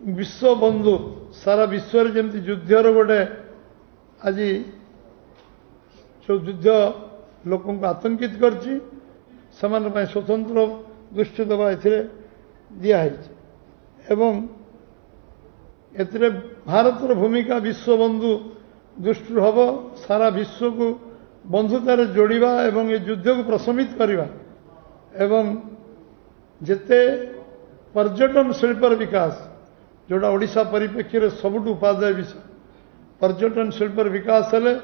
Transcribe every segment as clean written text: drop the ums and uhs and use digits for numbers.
विश्व बंधु सारा विश्व जमी युद्धर गोटे आज जो युद्ध लोक आतंकित कर स्वतंत्र दृष्टि दबा दिखाई एवं एथिरे भारतर भूमिका विश्व बंधु दृष्टि हम सारा विश्व को बंधुतार जोड़वा एवं ये युद्ध को प्रशमित करवा एवं जेते पर्यटन शिल्पर विकास जोड़ा ओडिशा परिप्रेक्षी सबुठ उपादेय विषय पर्यटन शिल्पर विकास हेले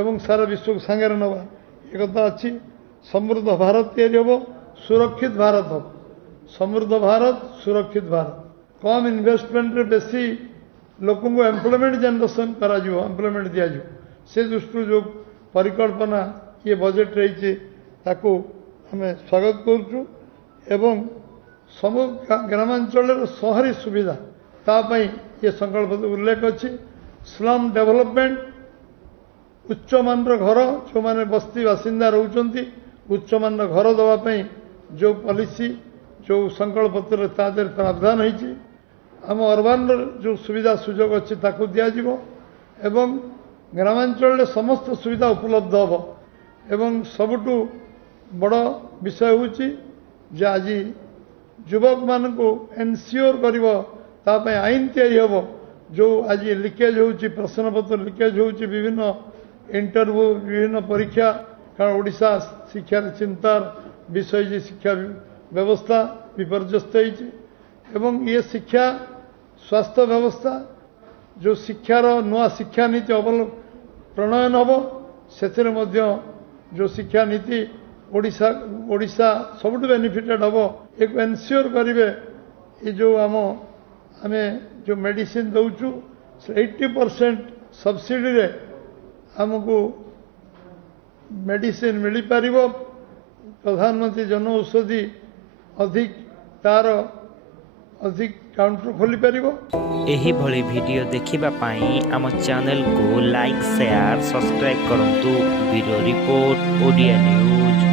एवं सारा विश्व को सांगे नवा एक कथा अच्छी समृद्ध भारत तैयारी हम सुरक्षित भारत हम समृद्ध भारत सुरक्षित भारत कम इन्वेस्टमेंट रे बेसी लोक एम्प्लॉयमेंट जनरेशन करा एम्प्लॉयमेंट दिया से दृष्टि जो परिकल्पना ये बजेट रही ताकू हमें स्वागत करूँ एवं समु ग्रामांचल सहरी सुविधा तापाई ये संकल्प उल्लेख अच्छी स्लम डेवलपमेंट उच्च मान घर जो माने बस्ती बासिंदा रोचंती उच्च मान घर दवाई जो पॉलिसी जो संकल्प प्रावधान होती आम अर्बान जो सुविधा सुजोग अच्छी ताकू दिज्व एवं ग्रामांचल समस्त सुविधा उपलब्ध हम एवं सबुठु बड़ विषय हूँ आज युवक मान को एनश्योर कर आईन तैयारी हम जो आज लिकेज हो प्रश्नपत्र लिकेज हो विभिन्न इंटरव्यू विभिन्न परीक्षा कारण ओडिशा शिक्षार चिंतार विषय जी शिक्षा व्यवस्था विपर्यस्त एवं ये शिक्षा स्वास्थ्य व्यवस्था जो शिक्षार नुआ शिक्षा नीति प्रणयन हम से जो शिक्षा नीति ओडिशा सबुठ बेनिफिटेड हम एक एनश्योर करेंगे ये जो आमे जो मेडिसिन दौचु 80% सब्सिडी रे हमको मेडिसिन मिल पार प्रधानमंत्री जन औषधि अधिक तार अधिक काउंटर खोली पार। एही भली वीडियो देखिबा पाई आम चैनल को लाइक शेयर सब्सक्राइब करंतु। Bureau report Odia news.